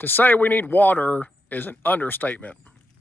To say we need water is an understatement.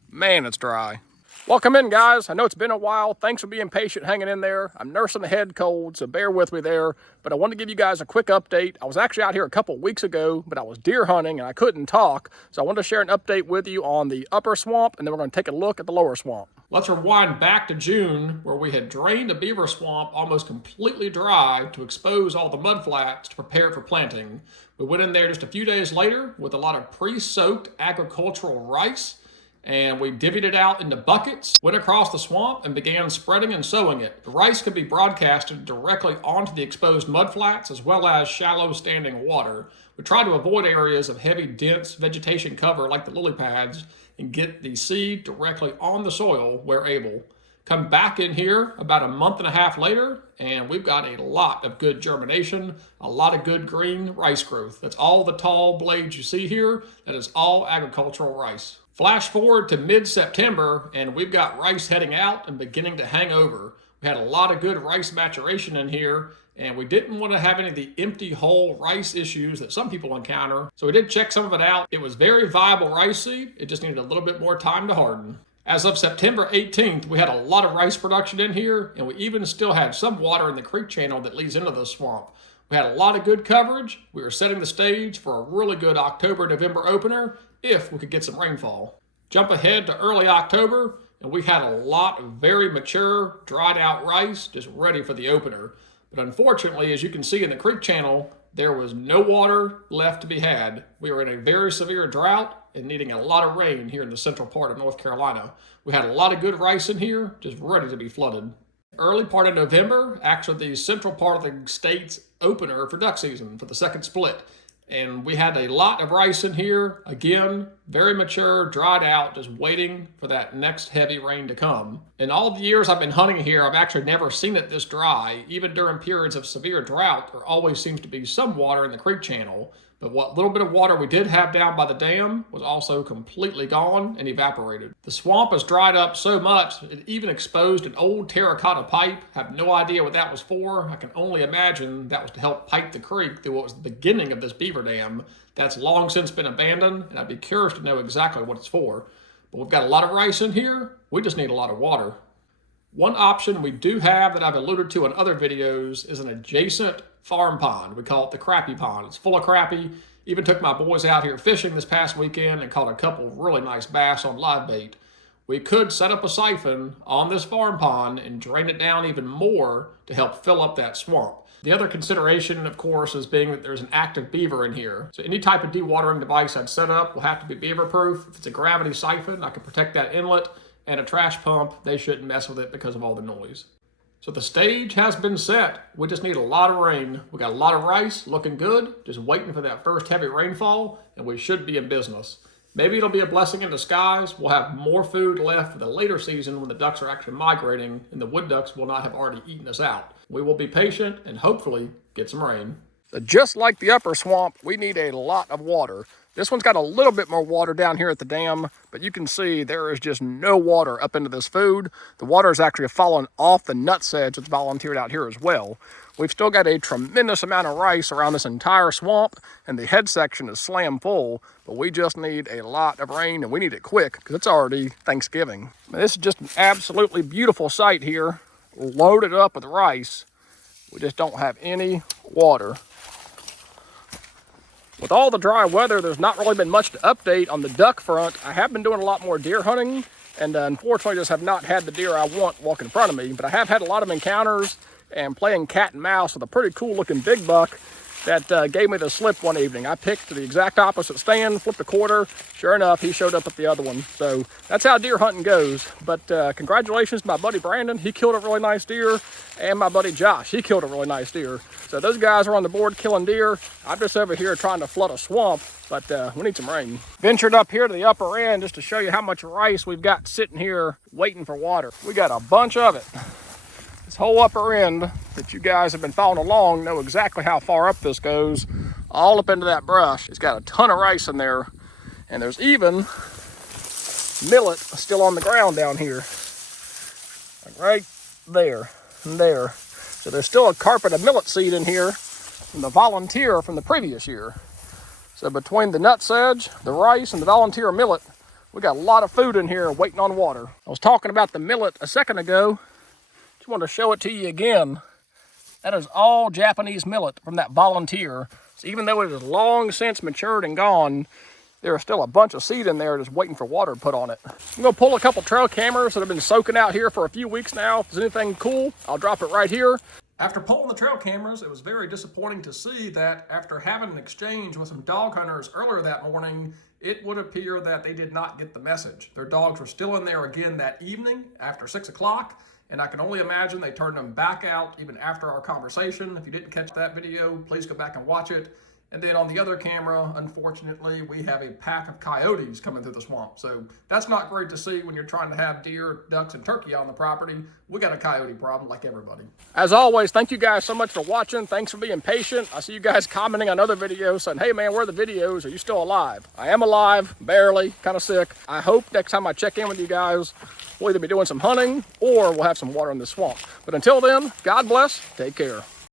Man, it's dry. Welcome in, guys. I know it's been a while. Thanks for being patient, hanging in there. I'm nursing the head cold, so bear with me there. But I wanted to give you guys a quick update. I was actually out here a couple weeks ago, but I was deer hunting and I couldn't talk. So I wanted to share an update with you on the upper swamp, and then we're going to take a look at the lower swamp. Let's rewind back to June, where we had drained the beaver swamp almost completely dry to expose all the mud flats to prepare it for planting. We went in there just a few days later with a lot of pre-soaked agricultural rice, and we divvied it out into buckets, went across the swamp, and began spreading and sowing it. The rice could be broadcasted directly onto the exposed mud flats as well as shallow standing water. We tried to avoid areas of heavy, dense vegetation cover like the lily pads and get the seed directly on the soil where able. Come back in here about a month and a half later, and we've got a lot of good germination, a lot of good green rice growth. That's all the tall blades you see here. That is all agricultural rice. Flash forward to mid-September, and we've got rice heading out and beginning to hang over. We had a lot of good rice maturation in here, and we didn't want to have any of the empty hull rice issues that some people encounter. So we did check some of it out. It was very viable rice seed. It just needed a little bit more time to harden. As of September 18th, we had a lot of rice production in here, and we even still had some water in the creek channel that leads into the swamp. We had a lot of good coverage. We were setting the stage for a really good October-November opener if we could get some rainfall. Jump ahead to early October, and we had a lot of very mature, dried out rice just ready for the opener. But unfortunately, as you can see in the creek channel, there was no water left to be had. We were in a very severe drought and needing a lot of rain here in the central part of North Carolina. We had a lot of good rice in here, just ready to be flooded. Early part of November, actually the central part of the state's opener for duck season for the second split. And we had a lot of rice in here, again, very mature, dried out, just waiting for that next heavy rain to come. In all the years I've been hunting here, I've actually never seen it this dry. Even during periods of severe drought, there always seems to be some water in the creek channel. But what little bit of water we did have down by the dam was also completely gone and evaporated. The swamp has dried up so much, it even exposed an old terracotta pipe. I have no idea what that was for. I can only imagine that was to help pipe the creek through what was the beginning of this beaver dam. That's long since been abandoned, and I'd be curious to know exactly what it's for. But we've got a lot of rice in here. We just need a lot of water. One option we do have that I've alluded to in other videos is an adjacent farm pond. We call it the crappie pond. It's full of crappie. Even took my boys out here fishing this past weekend and caught a couple of really nice bass on live bait. We could set up a siphon on this farm pond and drain it down even more to help fill up that swamp. The other consideration, of course, is being that there's an active beaver in here. So any type of dewatering device I'd set up will have to be beaver proof. If it's a gravity siphon, I can protect that inlet, and a trash pump, they shouldn't mess with it because of all the noise. So the stage has been set. We just need a lot of rain. We got a lot of rice looking good, just waiting for that first heavy rainfall, and we should be in business. Maybe it'll be a blessing in disguise. We'll have more food left for the later season when the ducks are actually migrating and the wood ducks will not have already eaten us out. We will be patient and hopefully get some rain. Just like the upper swamp, we need a lot of water. This one's got a little bit more water down here at the dam, but you can see there is just no water up into this food. The water is actually falling off the nutsedge that's volunteered out here as well. We've still got a tremendous amount of rice around this entire swamp, and the head section is slam full, but we just need a lot of rain, and we need it quick because it's already Thanksgiving. This is just an absolutely beautiful site here, loaded up with rice. We just don't have any water. With all the dry weather, there's not really been much to update on the duck front. I have been doing a lot more deer hunting, and unfortunately just have not had the deer I want walk in front of me, but I have had a lot of encounters and playing cat and mouse with a pretty cool looking big buck that gave me the slip one evening. I picked the exact opposite stand, flipped a quarter. Sure enough, he showed up at the other one. So that's how deer hunting goes. But congratulations to my buddy Brandon. He killed a really nice deer. And my buddy Josh, he killed a really nice deer. So those guys are on the board killing deer. I'm just over here trying to flood a swamp, but we need some rain. Ventured up here to the upper end just to show you how much rice we've got sitting here waiting for water. We got a bunch of it. This whole upper end that you guys have been following along know exactly how far up this goes, all up into that brush. It's got a ton of rice in there, and there's even millet still on the ground down here, like right there and there. So there's still a carpet of millet seed in here from the volunteer from the previous year. So between the nutsedge, the rice, and the volunteer millet, we got a lot of food in here waiting on water. I was talking about the millet a second ago. Just wanted to show it to you again. That is all Japanese millet from that volunteer. So even though it is long since matured and gone, there is still a bunch of seed in there just waiting for water put on it. I'm gonna pull a couple trail cameras that have been soaking out here for a few weeks now. If there's anything cool, I'll drop it right here. After pulling the trail cameras, it was very disappointing to see that after having an exchange with some dog hunters earlier that morning, it would appear that they did not get the message. Their dogs were still in there again that evening after 6 o'clock, and I can only imagine they turned them back out even after our conversation. If you didn't catch that video, please go back and watch it. And then on the other camera, unfortunately, we have a pack of coyotes coming through the swamp. So that's not great to see when you're trying to have deer, ducks, and turkey on the property. We got a coyote problem like everybody. As always, thank you guys so much for watching. Thanks for being patient. I see you guys commenting on other videos saying, hey man, where are the videos? Are you still alive? I am alive, barely, kind of sick. I hope next time I check in with you guys, we'll either be doing some hunting or we'll have some water in the swamp. But until then, God bless, take care.